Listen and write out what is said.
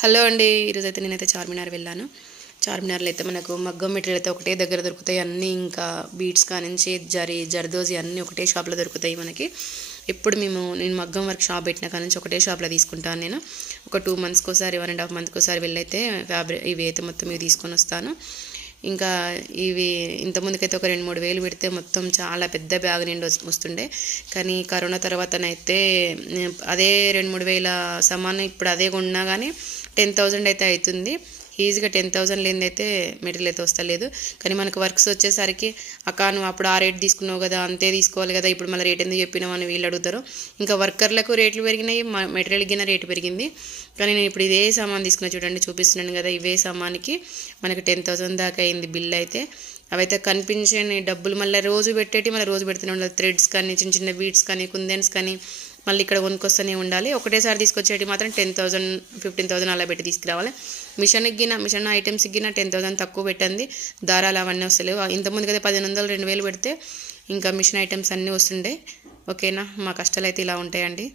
Hello అండి. ఈరోజైతే నేనైతే చార్మినార్ వెళ్ళాను. చార్మినార్లో అయితే మనకు మగ్గం మెటీరియల్ అయితే ఒకటే దగ్గర దొరుకుతాయి. అన్నీ ఇంకా బీడ్స్ కానించి జర్దోజీ అన్నీ ఒకటే షాప్లో దొరుకుతాయి మనకి. నేను మగ్గం వర్క్ షాప్ పెట్టిన కానించి ఒకటే షాప్లో తీసుకుంటాను. నేను ఒక 2 మంత్స్కి ఒకసారి 1.5 మంత్కి ఒకసారి వెళ్ళైతే ఇవి అయితే మొత్తం ఇవి తీసుకొని వస్తాను. ఇంకా ఇవి ఇంతకుముందుకైతే ఒక 2-3 వేలు పెడితే మొత్తం చాలా పెద్ద బ్యాగ్ నిండి వస్తుండే. కానీ కరోనా తర్వాతనైతే అదే 2-3 వేల సామాను ఇప్పుడు అదే కొన్నా కానీ 10,000 అయితే అవుతుంది. ఈజీగా 10,000 లేనిదైతే మెటీరియల్ అయితే వస్తలేదు. కానీ మనకు వర్క్స్ వచ్చేసరికి అక్క నువ్వు అప్పుడు ఆ రేట్ తీసుకున్నావు కదా, అంతే తీసుకోవాలి కదా, ఇప్పుడు మళ్ళీ రేట్ ఎందుకు చెప్పినావు అని వీళ్ళు అడుగుతారు. ఇంకా వర్కర్లకు రేట్లు పెరిగినాయి, మెటీరియల్ గిన రేటు పెరిగింది. కానీ నేను ఇప్పుడు ఇదే సామాన్ తీసుకున్నా, చూడండి చూపిస్తున్నాను కదా, ఇవే సామాన్కి మనకి 10,000 దాకా అయింది బిల్ అయితే. అవైతే కనిపించని డబ్బులు, మళ్ళీ రోజు రోజు పెడుతూనే ఉండాలి. థ్రెడ్స్ కానీ, చిన్న చిన్న బీడ్స్ కానీ, కుందన్స్ కానీ మళ్ళీ ఇక్కడ కొనుక్కొస్తూనే ఉండాలి. ఒకటేసారి తీసుకొచ్చేటి మాత్రం 10,000 15,000 అలా పెట్టి తీసుకురావాలి. మిషన్ ఐటమ్స్కి గిన 10,000 తక్కువ పెట్టండి. దారాలు అవన్నీ వస్తలేవు. ఇంతకుముందుకు అయితే 1,500 2,000 పెడితే ఇంకా మిషన్ ఐటమ్స్ అన్నీ వస్తుండే. ఓకేనా, మా కష్టాలు అయితే ఇలా ఉంటాయండి.